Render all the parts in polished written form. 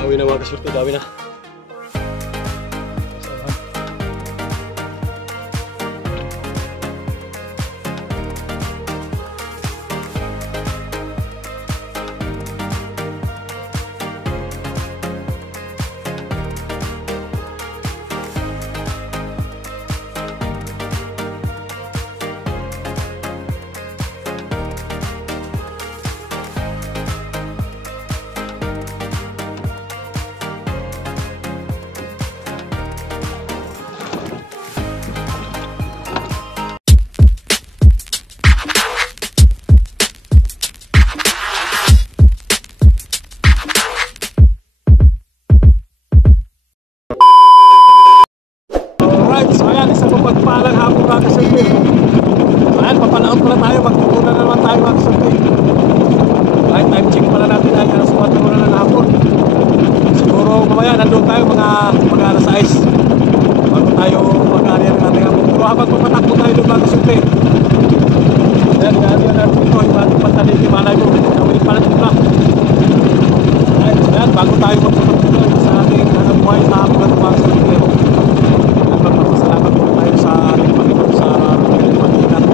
Dami na mga kasurte, dami na. Pagpalang hapon mga kasurte. Ayan, papanaon pala tayo. Magtutunan na naman tayo mga kasurte. Right, time check pala natin ay alas 4 na ng hapon. Siguro mamaya nandun tayo mga alas 6 bago tayo mag-area ng ating hapon. Pero habang papatakbo tayo doon mga kasurte, ayan, gano'n natin ito. Yung ating pantaliki, malay mo nawinig pala dito na. Ayan, bago tayo magpapatakbo sa ating buhay sa hapon natin mga kasurte. Magpapasalamat po tayo sa ating Panginoon sa pag-ingat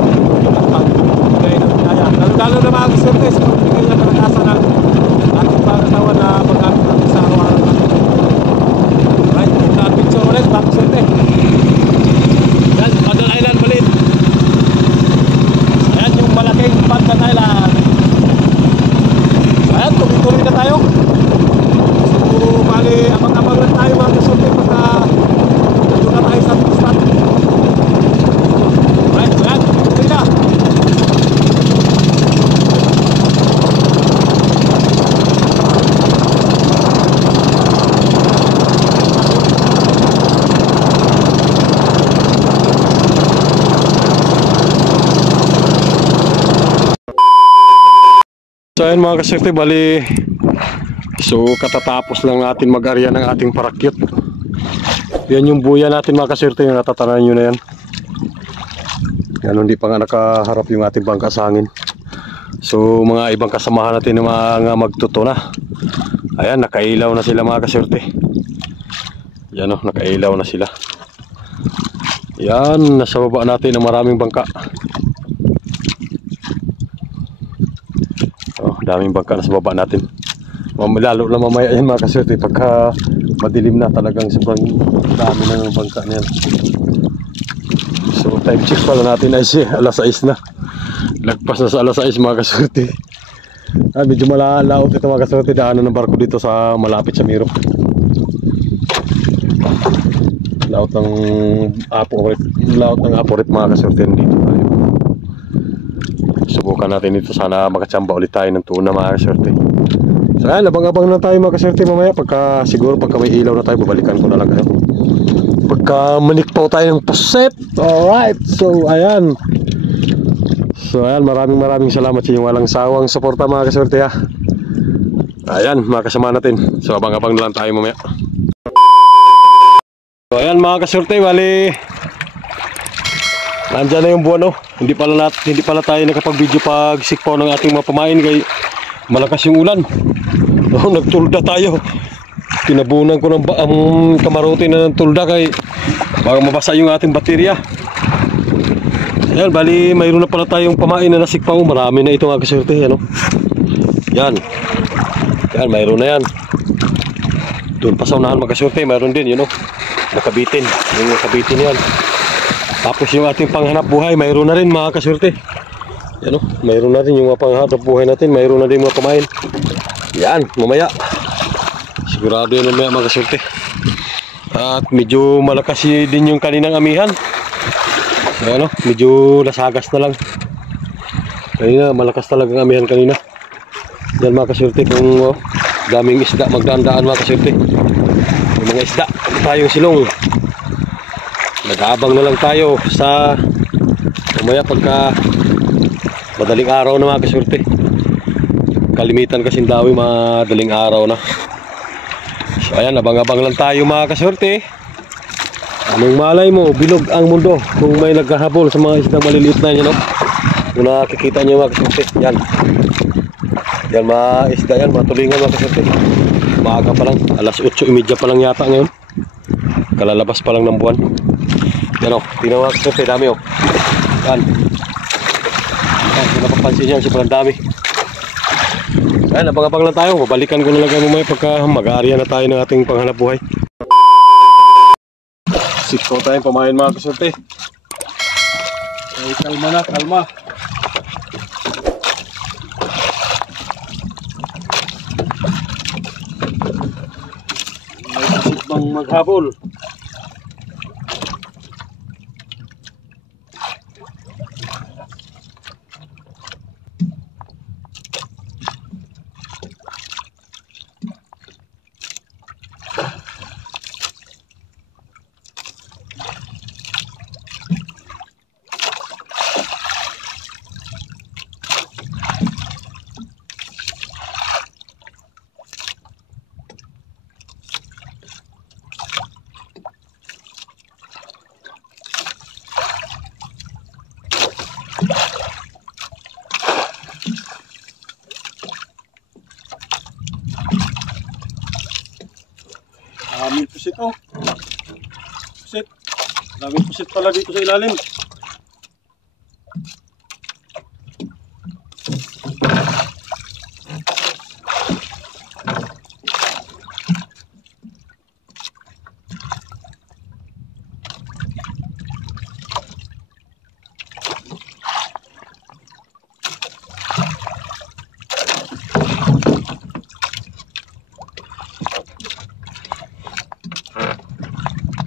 at pagbigay ng biyaya. Lalo na mga kasurte sa pagbigay ng kalakasan ng ating pangatawan na magamit natin sa araw-araw natin. Right, picture ulit mga kasurte. Yan, Paddle Island ulit. Ayan yung malaking Paddle Island. Ayan, tuloy-tuloy na tayo. So, bali, abang-abang lang tayo mga kasurte pagka tayo sa spot. Right, yan, tuloy na. So ayun mga kasurte, bali so katatapos lang natin mag-area ng ating parakyut. Yan yung buya natin mga kasurte, yung natatanan nyo na yan. Yan, hindi pa nga nakaharap yung ating bangka sa hangin. So mga ibang kasamahan natin na mga magtuto na. Ayan, nakailaw na sila mga kasurte. Yan o, nakailaw na sila. Yan, nasa baba natin ang maraming bangka. Oh, daming bangka nasa baba natin. Lalo na mamaya yan mga kasurte, pagka madilim na, talagang sobrang dami ng bangka na yan. So time check pala natin ay alas 6 na. Lagpas na sa alas 6 mga kasurte. Medyo malalaot ito mga kasurte, daanan ng barko dito sa malapit sa Miro. Laot ng aporit mga kasurte dito tayo. Subukan natin ito, sana makachamba ulit tayo ng tuna mga kasurte. So ayan, abang-abang na tayo mga kasurte mamaya. Siguro pagka may ilaw na tayo, babalikan ko na lang kayo. Pagka manikpaw tayo ng puset. Alright, so ayan. Maraming salamat sa inyong walang sawang suporta mga kasurte ha. Ayan, mga kasama natin. So abang-abang na lang tayo mamaya. So ayan mga kasurte, bali nandyan na yung buwan, oh. Hindi pala tayo nakapag-video pag sikpaw ng ating mga pamain kay malakas yung ulan. Oh, nagtulda tayo. Tinabunan ko ng kamarote na ng tulda kay baka mabasa yung ating baterya. Ayan, bali mayroon na pala tayong pamain na nasikpaw. Marami na ito mga kasurte, ano? Yan, mayroon na yan. Doon pa sa unahan mga kasurte, mayroon din, yun, oh. Nakabitin yan. Tapos yung ating panghanap buhay, mayroon na rin mga kasurte. Yan, oh, mayroon na rin yung mga panghanap buhay natin. Mayroon na rin mga pamain. Yan, mamaya sigurado yun mamaya mga kasurte. At medyo malakas din yung kaninang amihan. Ayan, oh, medyo nasagas na lang. Kanina malakas talagang amihan kanina. Yan mga kasurte, kung daming isda magdaan-daan mga kasurte. Yung mga isda tayong silong, nag-aabang na lang tayo sa mamaya pagka madaling araw na mga kasurte. Kalimitan kasi daw madaling araw na. So ayan, abang-abang lang tayo mga kasurte. Anong malay mo, bilog ang mundo kung may naghahabol sa mga isdang maliliit na yan, no? Kung nakikita nyo mga kasurte, yan. Yan maisda yan, matulingan mga kaswerte. Maaga pa lang, alas 8:30 pa lang yata ngayon. Kalalabas pa lang ng buwan. Yan o, tingnan mga kaswerte, dami o. Yan. Yan, kung napapansin yan, sobrang dami. Yan, abang-abang lang tayo. Babalikan ko na lang kayo mamaya pagka mag-aarya na tayo ng ating panghanap buhay. Sitko tayong pamain mga kaswerte. Ay, kalma na, kalma. May isip bang maghabol. Daming pusit oh. Pusit. Daming pusit pala dito sa ilalim.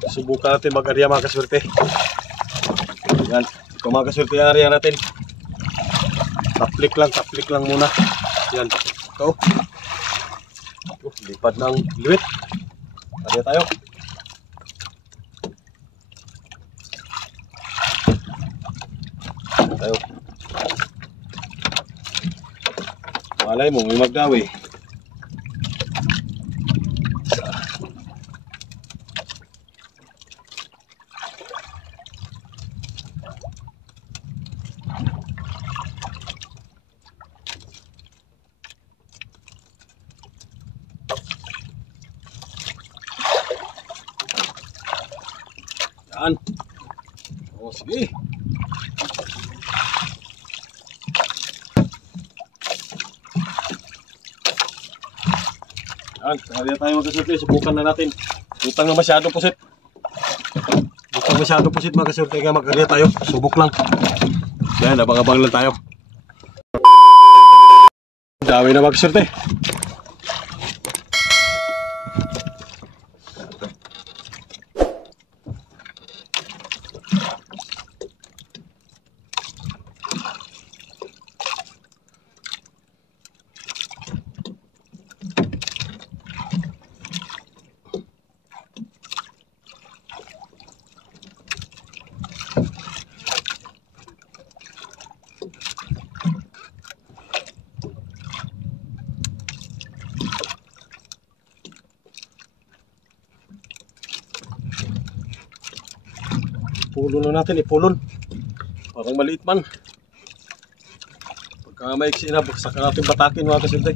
Subukan natin mag-area mga kaswerte. Yan, ito mga kaswerte yung area natin. Taplik lang muna. Yan, ito. Lipad ng liwit. Area tayo. Tayo. Malay mo, may magdawi. Yan. O, sige. Yan, kaya tayo magkaswerte. Subukan na natin. Butang na masyado pusit. Butang masyado pusit mga kaswerte. Kaya magkariya tayo. Subok lang. Yan, abang-abang lang tayo. Dami na mga kaswerte. Pulon na natin, ipulon. Parang maliit man. Pagka maiksi na, baksak natin batakin mga kaswerte.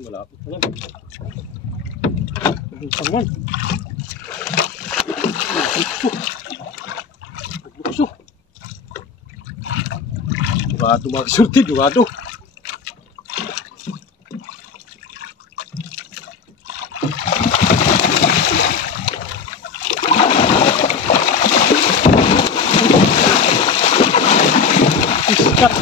Malapit na lang. Buksan man. Bukso. Dugado mga kaswerte, dugado. Iskat.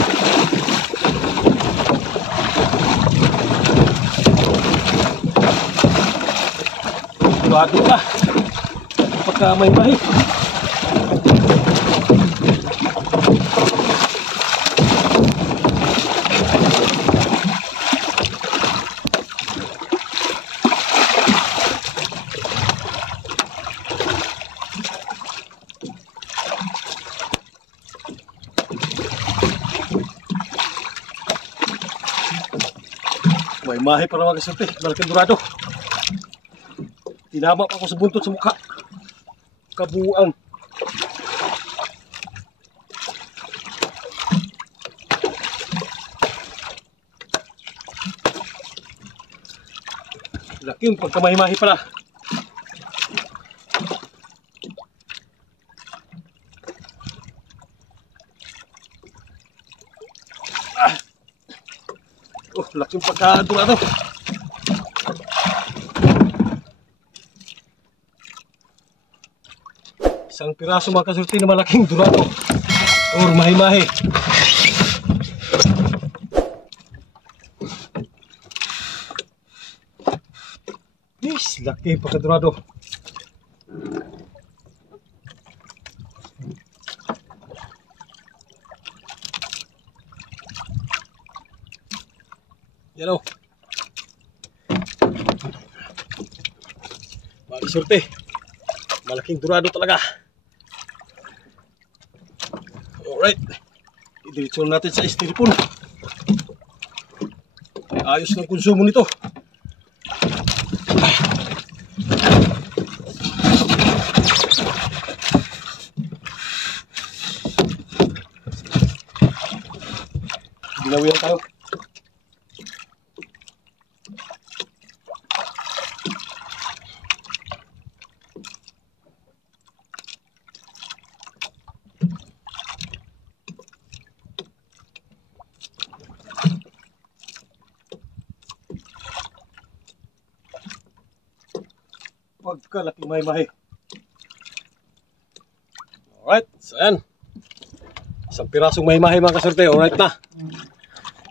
Durado ka. Pagka may mahi. May mahi para magasulti. Malaking durado. Tinama pa ako sa buntot sa mukha. Kabuang. Laki yung pagkamahi-mahi pala. Laki yung pagkadurado. Isang piraso mga kasulti na malaking durado or mahi-mahi. Yes, laki yung pagkadurado. Yan o. Mga kasulti, malaking durado talaga. Alright, idiretso natin sa styrofoam. Ayos ng konsumo nito. Ginawian tayo. Pagkalaki mahi-mahi. Alright, so yan. Isang pirasong mahi-mahi mga kasorte. Alright na.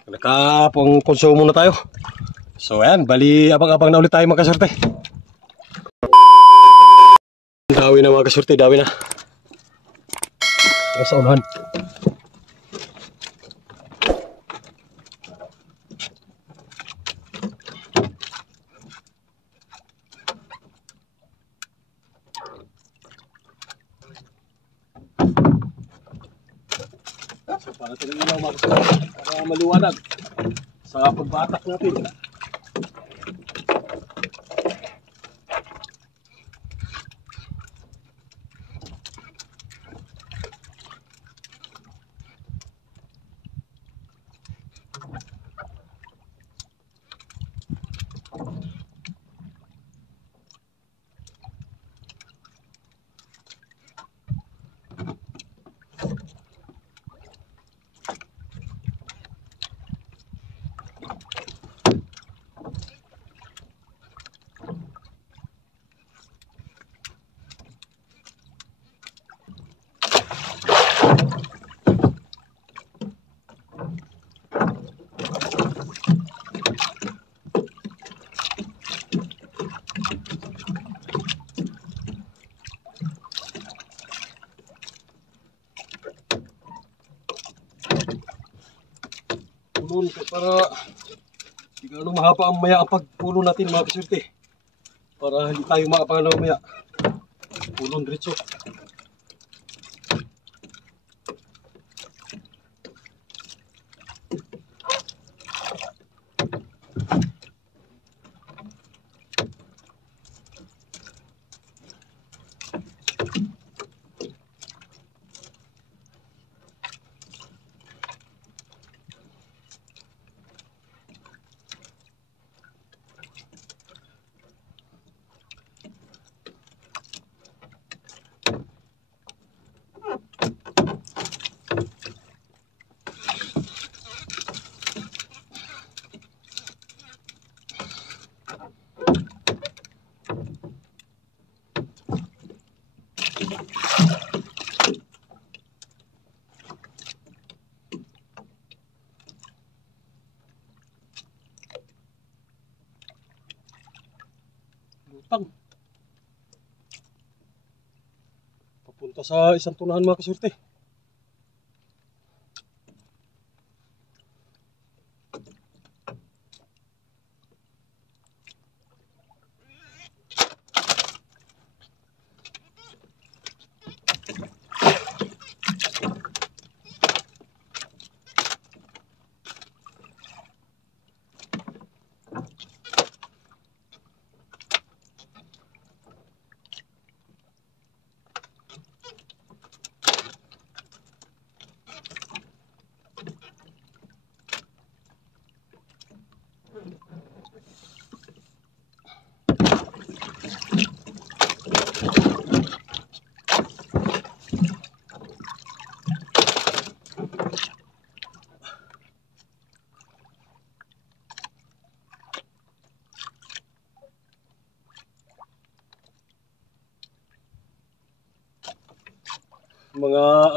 Nakapang konsumo na tayo. So yan, bali abang-abang na ulit tayo mga kasorte. Dawi na mga kasorte, dawi na. Sa unahan. Para natin ang ilaw mga kasorte, para maliwanag sa pagbatak natin. Pulon para hindi gano'ng mahaba ang maya ang pagpulo natin mga kasorte. Para hindi tayo makapangalaw maya. Pulon diretso. Lutang. Papunta sa isang tunahan mga kasurte.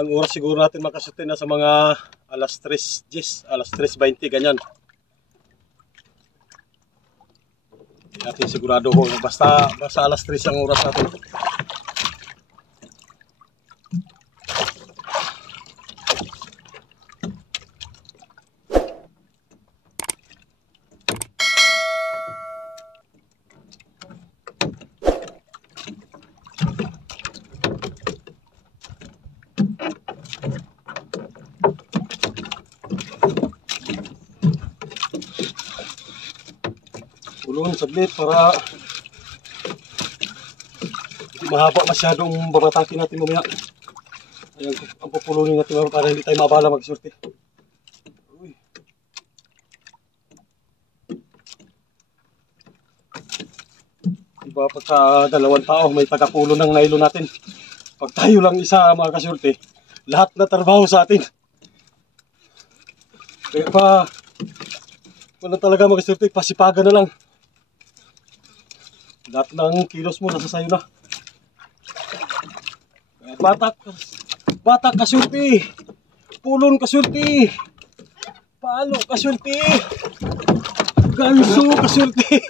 Ang oras siguro natin makasutin na sa mga alas 3:10, alas 3:20 ganyan. Natin sigurado ko basta alas 3 ang oras natin. Ulungan saglit para hindi mahaba masyadong babatakin natin mamaya. Ayan, ang pupulunin natin mamaya para hindi tayo mabala magsurte. Uy. Diba pagka dalawang tao may tagapulo ng nylon natin. Pag tayo lang isa mga kasurte, lahat na trabaho sa atin. Kaya pa wala talaga mga kasurte, pasipagan na lang. Lahat ng kilos mo nasa sayo na. Batak kasurti. Pulon kasurti. Palo kasurti. Ganso kasurti.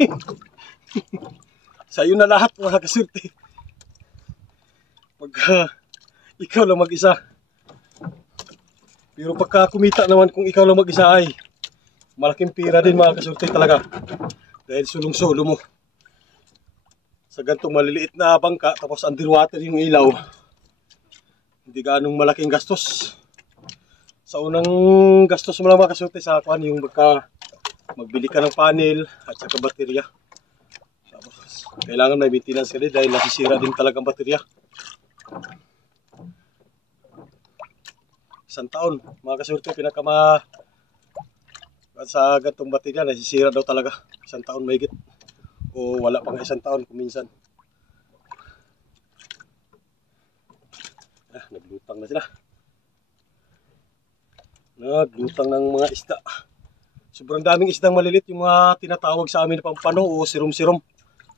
Sayo na lahat mga kasurti. Pag ikaw lang mag-isa. Pero pagka kumita naman kung ikaw lang mag-isa ay malaking pira din mga kasurti talaga. Dahil sulong-sulo mo. Sa gantong maliliit na bangka, tapos underwater yung ilaw, hindi ganong malaking gastos. Sa unang gastos mo lang mga kasurte sa kuhan, yung magbili ka ng panel at saka baterya. Tapos, kailangan may maintenance ka din dahil nasisira din talagang baterya. Isang taon, mga kasurte, sa gantong baterya, nasisira daw talaga. Isang taon mahigit. O wala pang isang taon kuminsan. Naglutang na sila. Naglutang ng mga isda. Sobrang daming isdang malilit yung mga tinatawag sa amin na pampano o sirom-sirom.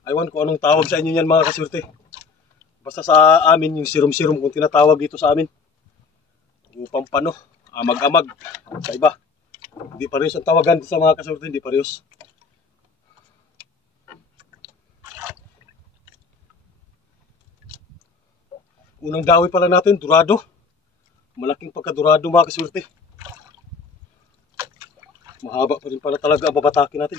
Aywan ko anong tawag sa inyo yan mga kasurte. Basta sa amin yung sirom-sirom kung tinatawag dito sa amin. O pampano, amag-amag sa iba. Hindi parehas ang tawagan sa mga kasurte, hindi parehas. Unang dawi pala natin, durado. Malaking pagkadurado mga kasurte. Mahaba pa rin pala talaga ang babatakin natin.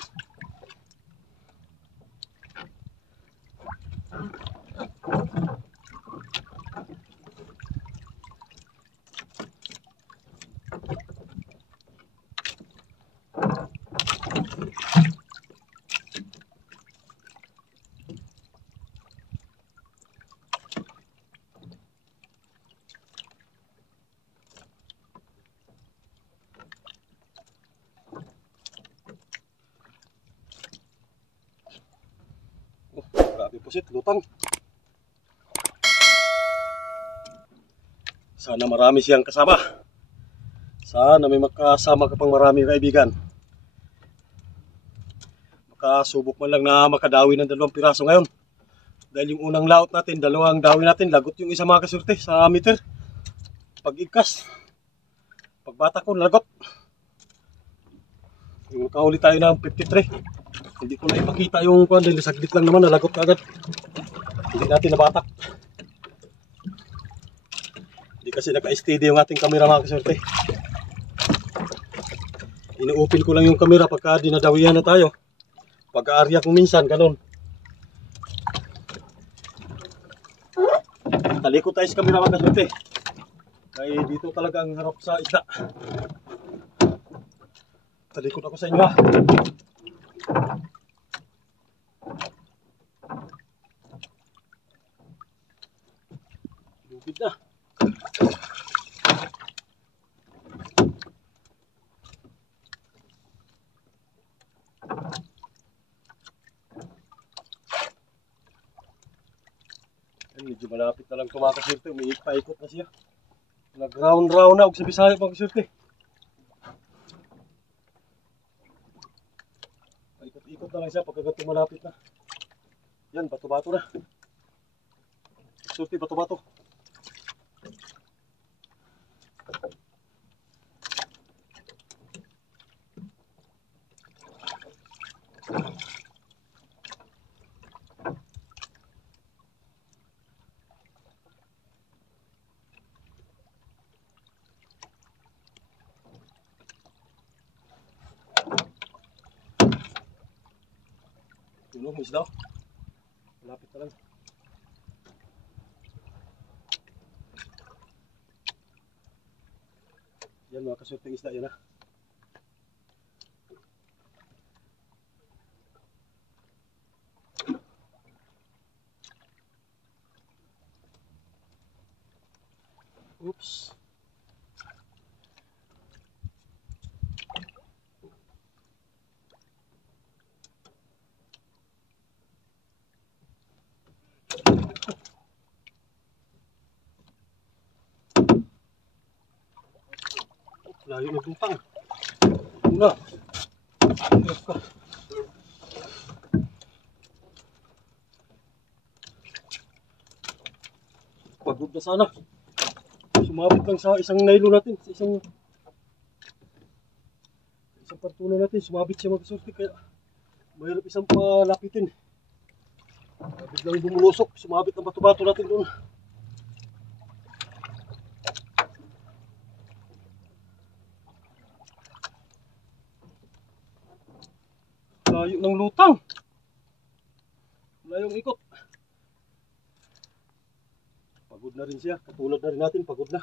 Pusit, lutang. Sana marami siyang kasama. Sana may makasama ka pang marami kaibigan. Makasubok man lang na makadawi ng 2 piraso ngayon. Dahil yung unang laot natin, 2 dawi natin, lagot yung isa mga kasurte sa meter. Pag-igkas. Pagbata ko, lagot. Yung nakahuli tayo ng 53. Hindi ko na ipakita yung kuwan dahil saglit lang naman nalagot agad. Hindi natin nabatak. kasi naka-steady yung ating camera mga kaswerte. Inu-open ko lang yung camera pagka dinadawihan na tayo. Pagka-area kung minsan, ganun. Talikod tayo sa camera mga kaswerte. Kaya dito talaga ang harap sa isda. Talikod ako sa inyo ha. Lupit na. Medyo malapit na lang tumakasirte. Umiikot na siya. Nag-round-round na. Huwag sa Bisaya pang kasirte. Ikot na lang siya pagkagat malapit na. Yan, bato-bato na. Surti, bato-bato. Yun o, isda. Malapit na lang. Yan mga kasurting isda yan ha. Oops. Layo ng lupang. Una. Hirap ka. Pagod na sana. Sumabit lang sa isang nailo natin. Sa isang partunan natin. Sumabit siya magkasurti. Kaya mahirap isang palapitin. Biglang bumulusok. Sumabit ang bato-bato natin doon. Layo ng lutang. Layong ikot. Pagod na rin siya. Katulad na rin natin. Pagod na.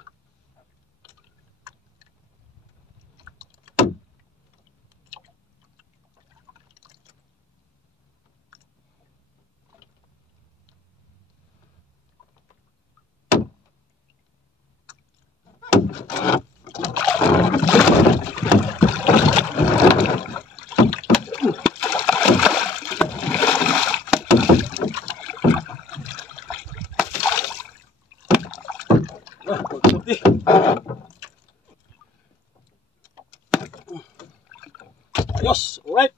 Ayos, alright.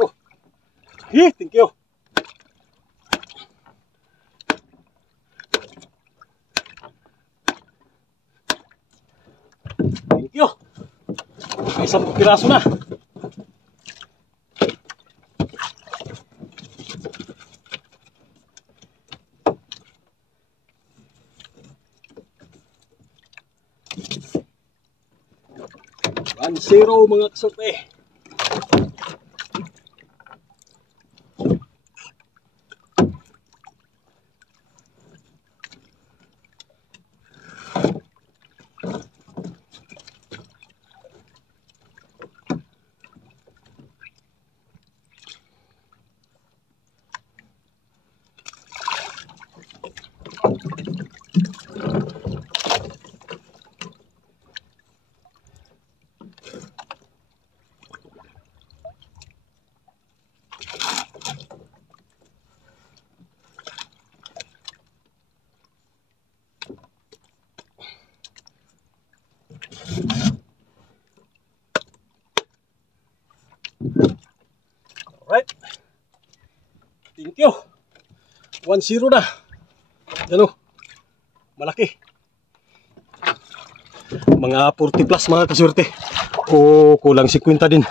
Oh. Hey, thank you. Thank you. May isang piraso na. Zero mga kasurte. Alright. Thank you. 1-0 na. Yan o. Malaki. Mga 40 plus mga kaswerte. O kulang 50 din.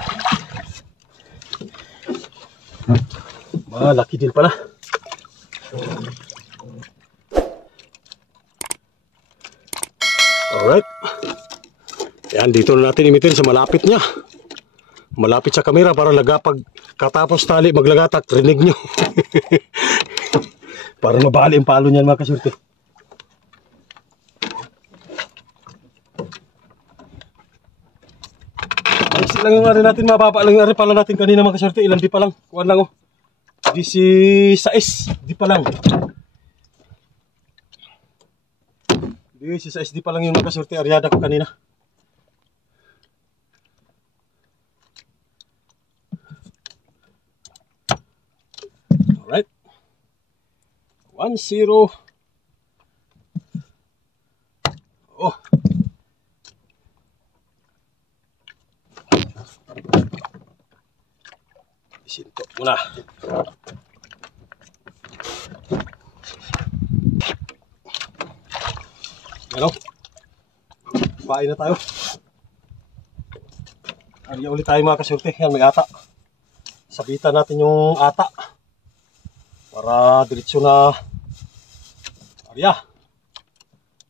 Malaki din pala. Yan, dito na natin imitin sa malapit niya. Malapit sa kamera para pag katapos tali maglagatak, rinig nyo. Para mabali ang palo niyan mga kasurte. Ayos lang yung ari natin, mababa lang yung ari pala natin kanina mga kasurte. Ilan di pa lang, kuwan lang oh. 16 di pa lang. 16 di pa lang yung mga kasurte, aryada ko kanina. Alright. 1-0. Oh. Isinto muna. Ano? Pain na tayo. Ariya ulit tayo mga kasurte. Yan, may ata. Sabitan natin yung ata. Para diretsyo na ariya.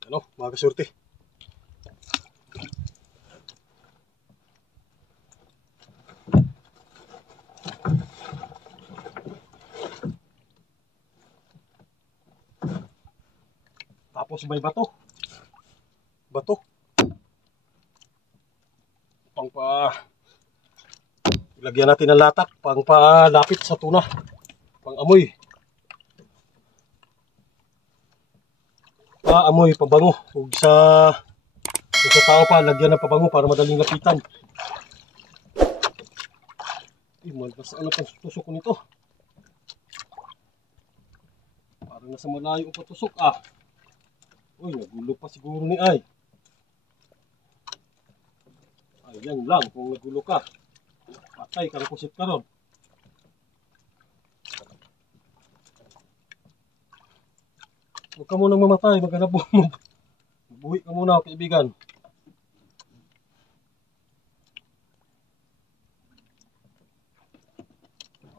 Ano, mga kasurte. Tapos may bato. Bato. Ilagyan natin ng latak pang palapit sa tuna. Pang amoy. Amoy, pabango. Kung sa tao pa, lagyan ng pabango para madaling lapitan. Malpas ano pang tusok ko nito. Parang nasa malayo pa tusok Uy, nagulo pa siguro ni Ay. Ayan lang, kung nagulo ka. Patay, karukusit ka ron. Huwag ka munang mamatay, maghanap mo. Buhi ka muna, kaibigan.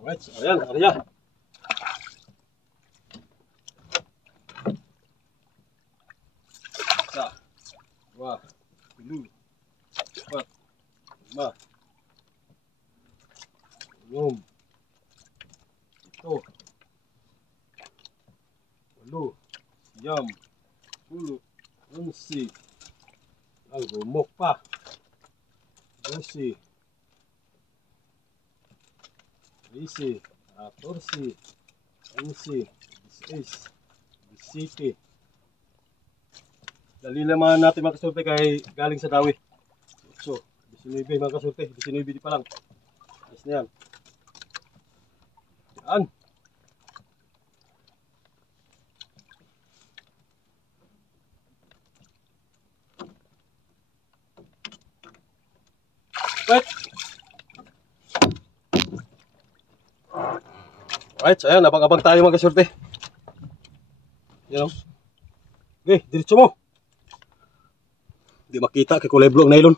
Alright, so ayan, ariya. Isa, dua, tilu, empat, lima, enam, tujuh, 8, 9, 10, 11. Ay, gumok pa. 12, 13, 14, 15, 16, 17. Dali naman natin mga kasurte kay galing sa dawi. So, 19 mga kasurte, 19 di pa lang. Ayos na yan. Yan. Right. Alright, so ayan, abang-abang tayo mga kasurte. Yan o. Okay, diretso mo. Hindi makita kay kulay blue ang nylon.